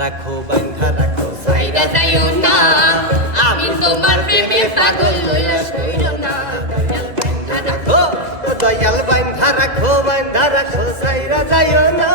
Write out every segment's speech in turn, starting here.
রাখো, বান্ধা রাখো, সাইরা যাইও না। আমি তোমার প্রেমে পাগল লইয়া শুইল না। দয়াল বান্ধা রাখো বান্ধা রাখো সাইরা যাইও না।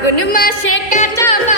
Gunung Masih talk.